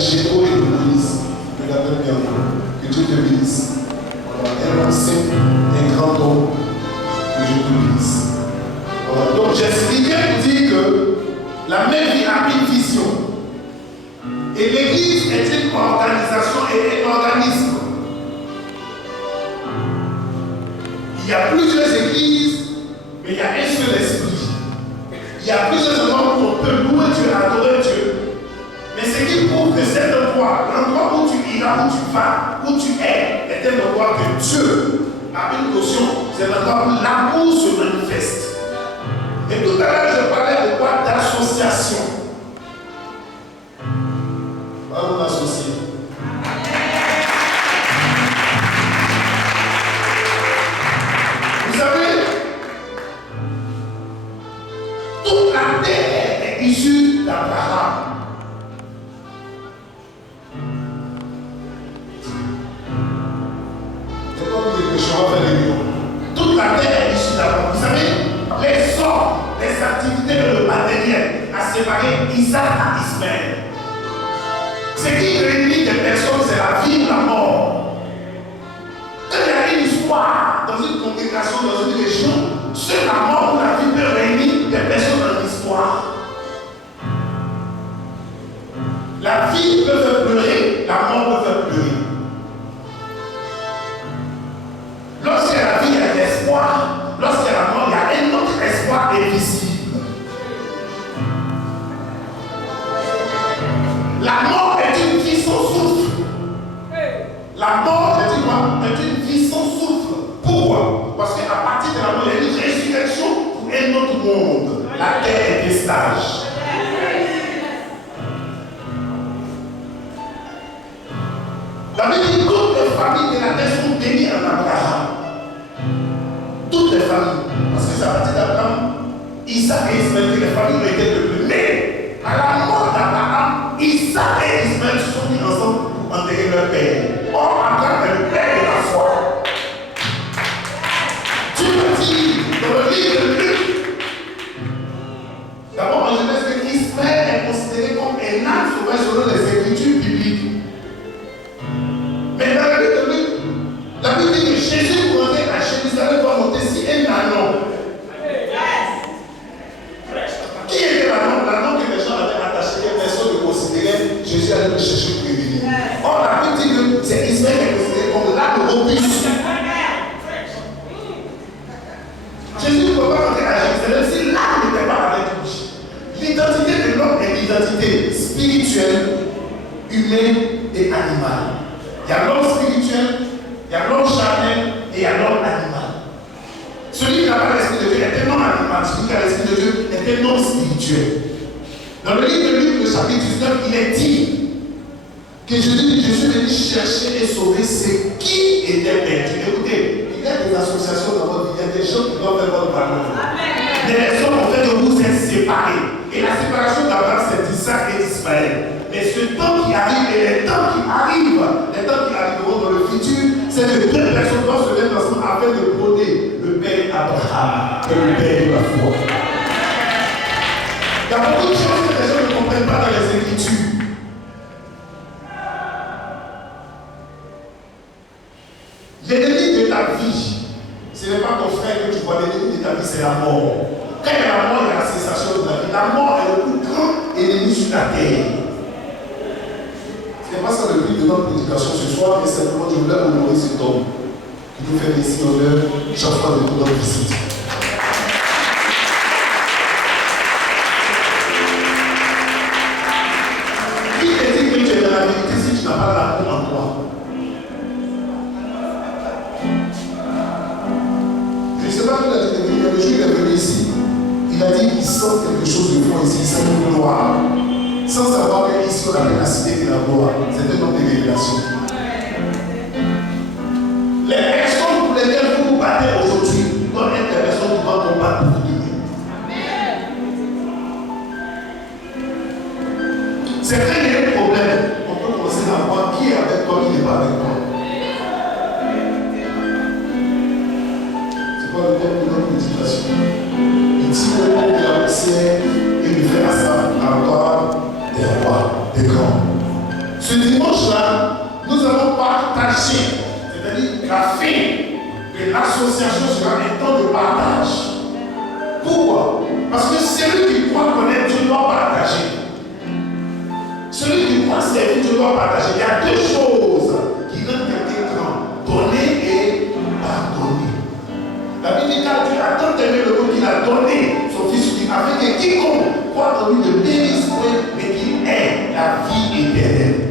prêché trop et l'église. Regardez bien. Que Dieu te bénisse. Voilà, un homme simple, un grand homme. Que Dieu te bénisse. Voilà. Donc j'expliquais pour dire que la même vie a une vision. Et l'église est une organisation et un organisme. Il y a plusieurs églises, mais il y a un seul esprit. Il y a plusieurs endroits où on peut louer Dieu, adorer Dieu. Mais ce qui prouve que cet endroit, l'endroit où tu iras, où tu vas, où tu es un endroit que Dieu a une notion, c'est l'endroit où l'amour se manifeste. Et tout à l'heure, je parlais de quoi? D'association. Pas mon associé. Vous savez, toute la terre est issue d'Abraham. C'est comme les pécheurs avec les lions. Toute la terre est issue d'Abraham. Vous savez, les sorts, les activités, le matériel a séparé Isaac à Ismaël. Ce qui réunit des personnes, c'est la vie et la mort. Quand il y a une histoire dans une congrégation, dans une région, seule la mort ou la vie peut réunir des personnes dans l'histoire. La vie peut faire pleurer, la mort peut faire pleurer. Lorsqu'il y a la vie, il y a l'espoir. Lorsqu'il y a la mort, il y a un autre espoir invisible. La mort est une vie sans souffle. La mort est une vie sans souffle. Pourquoi? Parce qu'à partir de la mort, il y a une résurrection pour un autre monde. La terre est des stages. La Bible dit que toutes les familles de la terre sont bénies en Abraham. Toutes les familles. Parce que c'est à partir d'Abraham, Isaac et Ismaël que les familles ont été peuplées. Mais à la mort d'Abraham, Isaac et Ismaël se sont mis ensemble pour enterrer leur père. Or, Abraham est le père de la foi. Dieu me dit dans le livre de Luc, d'abord en Genèse, que Ismaël est considéré comme un âne sauvage selon les écritures bibliques. Mais dans le livre de Luc, la Bible dit que Jésus, pour entrer à Jérusalem, doit monter si un ânon. Qui était l'ânon? L'ânon que les gens avaient attaché, que personne ne considérait, Jésus allait le chercher pour prévenir. Or, la Bible dit que c'est Ismaël qui est considéré comme l'âne robuste. Jésus ne peut pas rentrer à Jérusalem si l'âne n'était pas avec lui. L'identité de l'homme est l'identité spirituelle, humaine et animale. Il y a l'homme spirituel, il y a l'homme charnel et il y a l'homme animal. Celui qui n'a pas l'esprit de Dieu est un homme animal, celui qui a l'esprit de Dieu est un homme spirituel. Dans le livre de Luc, le chapitre 19, il est dit que Jésus est venu chercher et sauver ceux qui étaient perdus. Écoutez, il y a des associations dans votre vie, il y a des gens qui doivent faire votre parole. Des raisons ont fait que vous êtes séparés. Et la séparation d'Abraham, c'est d'Isaac et d'Ismaël. Mais ce temps qui arrive et les temps qui arriveront dans le futur, c'est que deux personnes doivent se mettre ensemble afin de prôner le père Abraham, que le père de la foi. Il y a beaucoup de choses que les gens ne comprennent pas dans les Écritures. L'ennemi de ta vie, ce n'est pas ton frère que tu vois, l'ennemi de ta vie, c'est la mort. Quand il y a la mort, il y a la cessation de la vie. La mort est le plus grand ennemi sur la terre. Ce n'est pas ça le but de notre prédication ce soir, mais simplement je voulais honorer cet homme qui nous fait ici honneur chaque fois de toute notre visite. Qui te dit que tu es dans la vérité si tu n'as pas l'amour en toi? Je ne sais pas qui l'a dit de venir, le jour il est venu ici, il a dit qu'il sent quelque chose de fond ici, il sent une gloire. Sans savoir qu'ici on appelle la cité de la gloire. C'est un nom de révélation. Les personnes pour lesquelles vous vous battez aujourd'hui doivent être des personnes qui vont combattre pour vous demain. C'est quand il y a un problème, on peut commencer à voir qui est avec toi, qui n'est pas avec toi. C'est quoi le thème de notre méditation? Il dit que l'homme de la poussière, il lui fait à ça, à toi. Des rois, des grands. Ce dimanche-là, nous allons partager, c'est-à-dire la fin de l'association sera un temps de partage. Pourquoi? Parce que celui qui croit connaître, tu dois partager. Celui qui croit servir, tu dois partager. Il y a deux choses qui rendent quelqu'un grand: donner et pardonner. La Bible dit que Dieu a tant aimé le monde qu'il a donné son Fils unique, afin que quiconque croit en lui ne périsse point, mais qu'il ait la vie éternelle.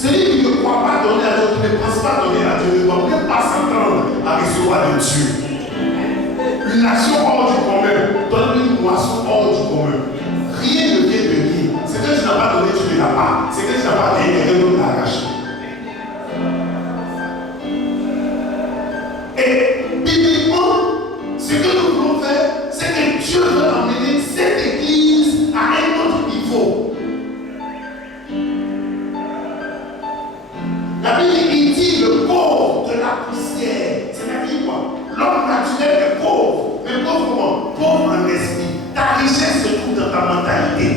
Celui qui ne croit pas donner à Dieu, qui ne pense pas donner à Dieu, ne doit même pas s'attendre à recevoir de Dieu. Une nation hors du commun donne une moisson hors du commun. Rien ne vient de rien. Ce que tu n'as pas donné, tu ne l'as pas. Ce que tu n'as pas donné, quelqu'un d'autre l'a arraché. Et bibliquement, ce que nous voulons faire, c'est que Dieu veut emmener cette église à un autre niveau. La Bible il dit le pauvre de la poussière. C'est-à-dire quoi? L'homme naturel est pauvre. Mais pauvre comment? Pauvre en esprit. Ta richesse se trouve dans ta mentalité.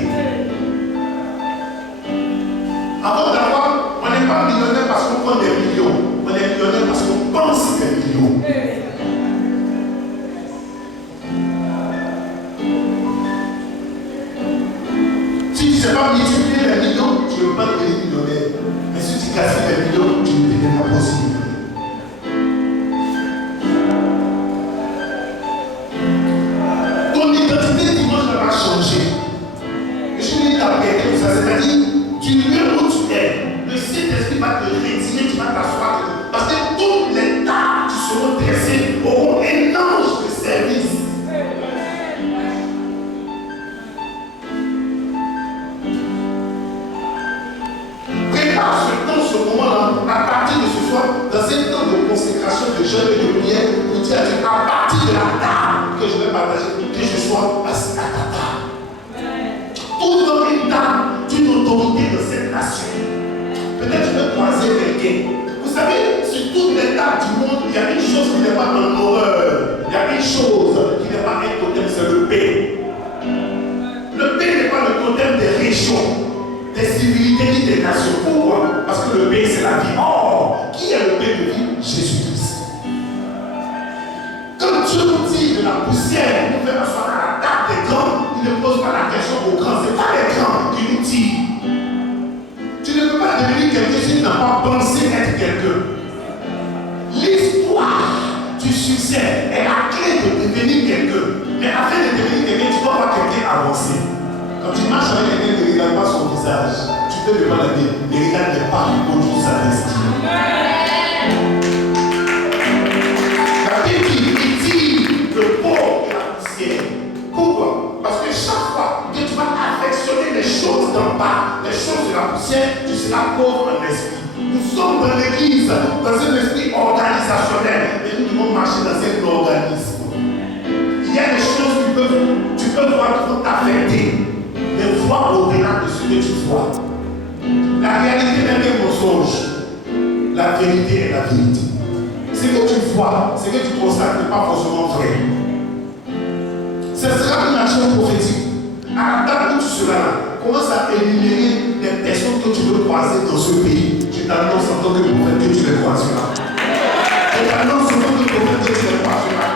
Avant d'avoir, on n'est pas millionnaire parce qu'on prend des millions. On est millionnaire parce qu'on pense des millions. Si tu ne sais pas multiplier les millions, tu ne peux pas devenir millionnaire. Mais si tu casses les millions, tu ne deviens pas possible. Ton identité dimanche va changer. Et je vais t'appeler ça, c'est-à-dire, tu lieu où tu es, le Saint-Esprit va te retirer, tu vas t'asseoir. Parce que toutes les tables qui seront dressées auront un ange de service. Prépare ce moment-là, à partir de ce soir, dans un temps de consécration, de jeûne et de prière, pour dire à Dieu, à partir de la table que je vais partager, que je sois assis à ta table. Ouvre une table d'une autorité de cette nation. Peut-être tu peux croiser quelqu'un. Vous savez, sur toutes les tables du monde, il y a une chose qui n'est pas un horreur. Il y a une chose qui n'est pas un totem, c'est le paix. Le paix n'est pas le totem des régions, des civilités ni des nations. Pourquoi? Parce que le paix, c'est la vie. Or, qui est le paix de vie? Jésus-Christ. Quand Dieu nous dit de la poussière, nous fait asseoir à la table des grands, il ne pose pas la question aux grands, ce n'est pas les grands qui nous disent. Tu ne peux pas devenir quelqu'un si tu n'as pas pensé être quelqu'un. L'histoire du succès est la clé de devenir quelqu'un. Mais afin de devenir quelqu'un, tu dois voir quelqu'un avancer. Quand tu marches avec quelqu'un, ne regarde pas son visage. Tu peux le demander, ne regarde pas autour de sa destinée. La Bible dit le pauvre et la poussière. Pourquoi? Parce que chaque fois que tu vas affectionner les choses d'en bas, les choses de la poussière, tu seras pauvre en esprit. Nous sommes dans l'église, dans un esprit organisationnel, et nous devons marcher dans cet organisme. Il y a des choses qui tu peux voir qui vont t'affecter, mais vois au-delà de ce que tu vois. La réalité n'est qu'un mensonge. La vérité est la vérité. Ce que tu vois, ce que tu constates n'est pas forcément vrai. Ce sera une action prophétique. À la table où tu seras là, commence à énumérer les personnes que tu veux croiser dans ce pays. Je t'annonce en tant que prophète que tu les croiseras. Je t'annonce en tant que prophète que tu les croiseras.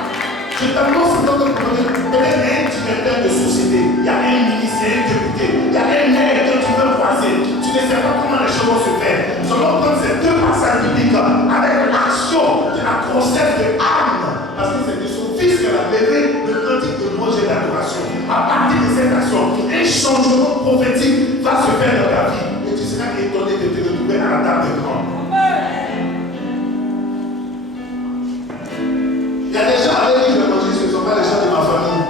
Je t'annonce en tant que prophète, peut-être un directeur de société, il y a un ministre, il y a un député, il y a un maire que tu veux croiser. Tu ne sais pas comment les choses vont se faire. Nous allons prendre ces deux passages bibliques avec l'action de la grossesse de Anne. Parce que c'est de son fils qu'elle a levé le cantique de louange et d'adoration. À partir de cette action, un changement prophétique va se faire dans ta vie. Et tu seras étonné de te retrouver à la table de grand. Il y a des gens avec qui je vais manger, ce ne sont pas les gens de ma famille.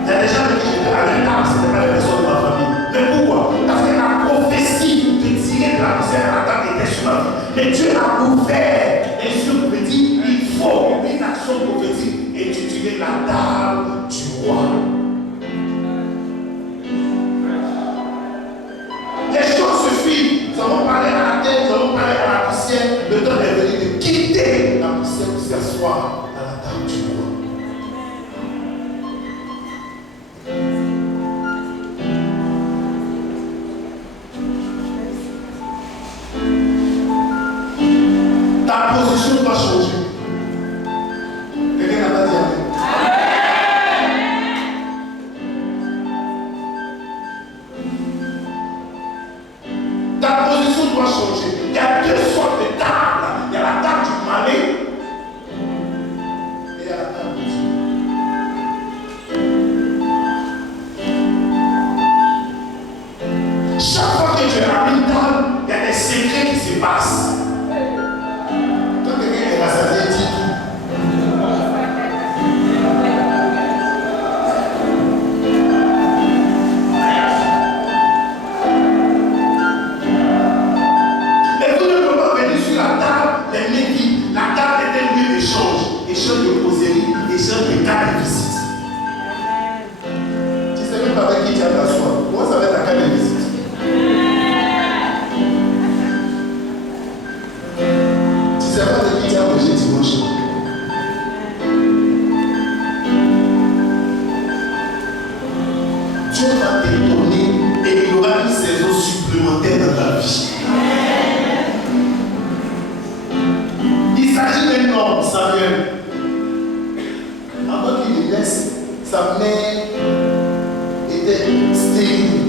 Il y a des gens avec qui je vais à la table, ce n'est pas les personnes de ma famille. Mais pourquoi? Parce que la prophétie de tirer de la poussière à la table était sur ma vie. Mais Dieu a ouvert les yeux pour me dire, il faut une action prophétique et tu la table du roi. Les choses se suivent. Nous allons parler à la terre, nous allons parler à la poussière. Le temps est venu de quitter la poussière pour s'asseoir à la table du roi. doit changer. Il y a deux sortes de tables. Il y a la table du malin et il y a la table de Dieu. Chaque fois que tu es à une table, il y a des secrets qui se passent. Quand quelqu'un est rassasié, dit tout. Mais vous ne pouvez pas venir sur la table des métiers. La table est un lieu d'échange. Échange de causerie, échange de cartes de visite. Tu ne sais même pas avec qui tu as t'asseoir. Comment ça va être ta carte de visite? Tu ne sais pas de qui tu as mangé dimanche. Dieu va t'étonner et il y aura une saison supplémentaire dans ta vie. Il s'agit d'un homme, Samuel. Avant qu'il le laisse, sa mère était stérile.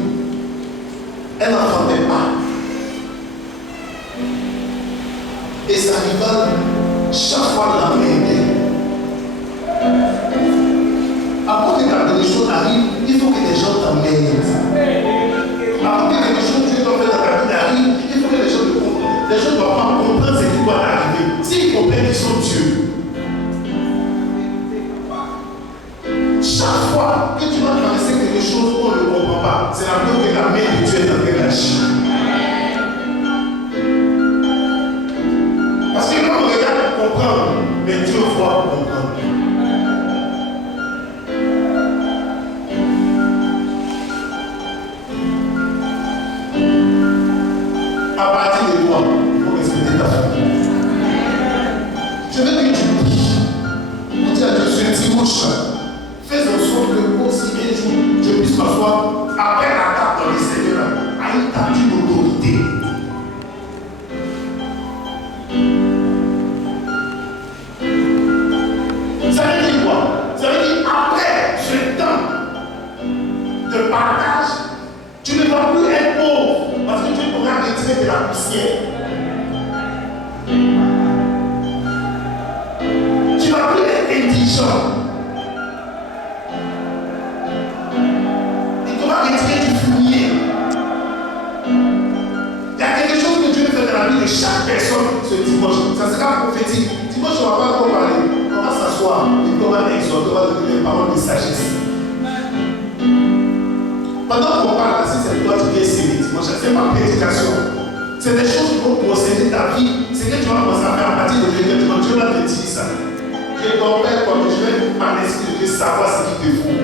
Elle n'entendait pas. Et sa rivale, chaque fois la m'aidait. Avant que des choses arrivent, il faut que les gens t'emmènent. Avant que les choses que tu dois faire dans ta vie arrivent, il faut que les gens te comprennent. Les gens doivent pas comprendre ce qui doit arriver. S'ils comprennent qu'ils sont Dieu. Chaque fois que tu vas traverser quelque chose où on ne comprend pas, c'est la preuve que la main de Dieu est en train d'agir. Parce que quand on regarde pour comprendre, mais Dieu voit pour comprendre. À partir de toi, il faut respecter ta famille. Je veux que tu pries. Pour dire à Dieu, ce dimanche, fais en sorte que aussi un jour, je puisse m'asseoir après la table dans les Seigneur, à une table d'une autorité. Ça veut dire quoi? Ça veut dire après ce temps de partage, tu ne vas plus être pauvre parce que tu pourras retirer de la poussière. Tu ne vas plus être indigent. Et tu vas retirer du fumier. Il y a quelque chose que Dieu fait dans la vie de chaque personne ce dimanche. Ça sera prophétique. Dimanche, on ne va pas trop parler. On va s'asseoir et on va exhorter, on va donner des paroles de sagesse. Pendant qu'on parle, si c'est toi qui viens ici, dimanche, ce n'est pas prédication. C'est des choses qui vont procéder ta vie. C'est que tu vas commencer à faire à partir de Dieu. Dieu va te dire ça. Je dois faire comme je vais par l'esprit de Dieu savoir ce qu'il te faut.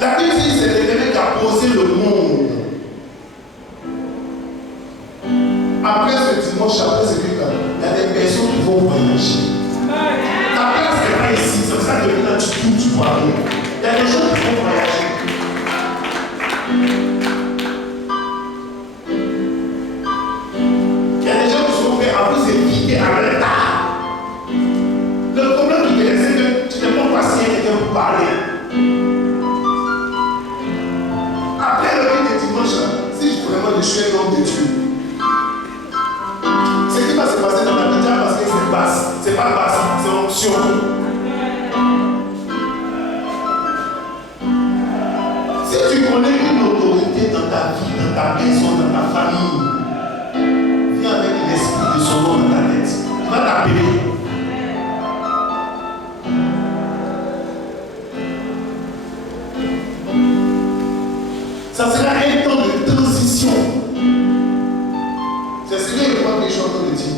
La Bible dit c'est l'Éternel qui a posé le monde. Après ce dimanche, après ce truc-là, il y a des personnes qui vont voyager. Ta place n'est pas ici, c'est pour ça que là tu tournes, tu vois rien. Il y a des gens qui vont voyager. Il y a des gens qui sont prêts à vous éviter à l'état. Le problème qui est, c'est que tu n'es pas passé à quelqu'un pour parler. Après le rite de dimanche, si vraiment je suis un homme de Dieu, ce qui va se passer dans la vie, parce que c'est basse, c'est pas basse, c'est onction. Si tu connais une autorité dans ta vie, dans ta maison, dans ta famille, viens avec l'esprit de son nom dans ta tête. Tu vas t'appeler. Ça sera un temps de transition. C'est ce que je crois que je suis en train de dire.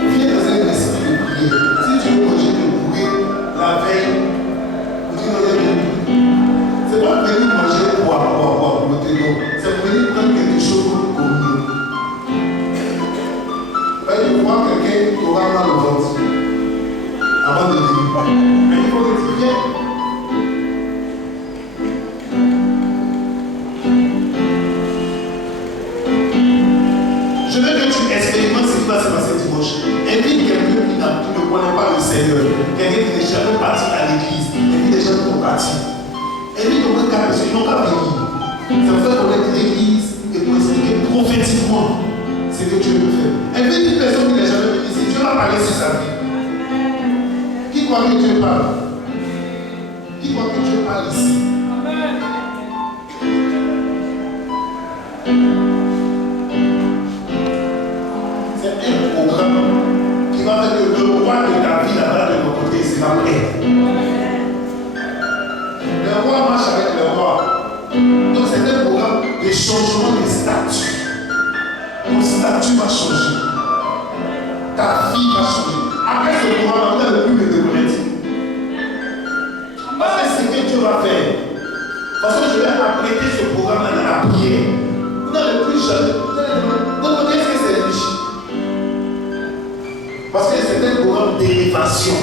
Viens dans un esprit C'est pour ça qu'on est l'église et pour expliquer prophétiquement ce que Dieu peut faire. Elle veut une personne qui n'a jamais vu ici. Dieu va parler sur sa vie. Qui croit que Dieu parle? Qui croit que Dieu parle ici? C'est un programme qui va faire que le roi de ta vie là-bas de mon côté, c'est ma paix. Le roi marche avec le roi. Donc c'est un programme de changement de statut. Ton statut va changer. Ta vie va changer. Après ce programme, on a le plus de découverte. Parce que c'est ce que Dieu va faire. Parce que je vais apprêter ce programme dans la prière. Vous n'allez plus jamais. Donc, qu'est-ce que c'est riche? Parce que c'est un programme d'élévation.